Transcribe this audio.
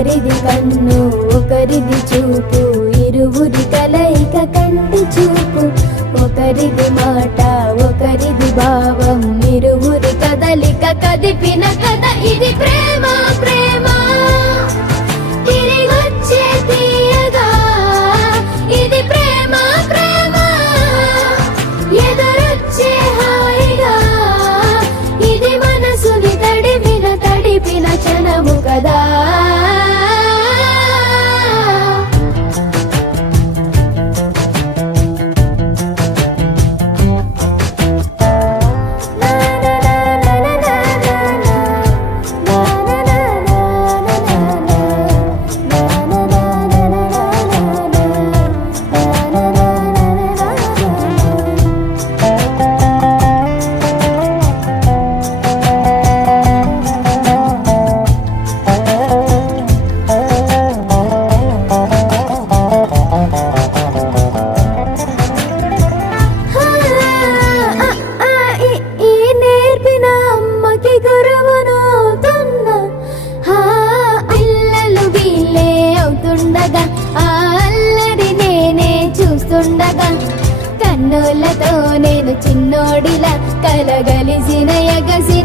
ఒకరిది కన్ను ఒకరిది చూపు, ఇరువురి కలయిక కంటి చూపు. ఒకరిది మాట ఒకరిది భావం, ఇరువురి కదలిక కదిపిన కథ ఇది ప్రేమ. ప్రేమ తిరిగొచ్చే తీయగా ఇది ప్రేమ. ప్రేమ ఎదురొచ్చే హాయిగా ఇది మనసుని తడిపిన క్షణము కదా. కన్నులతో నేను చిన్నోడిలా కలగలిసిన ఎగసి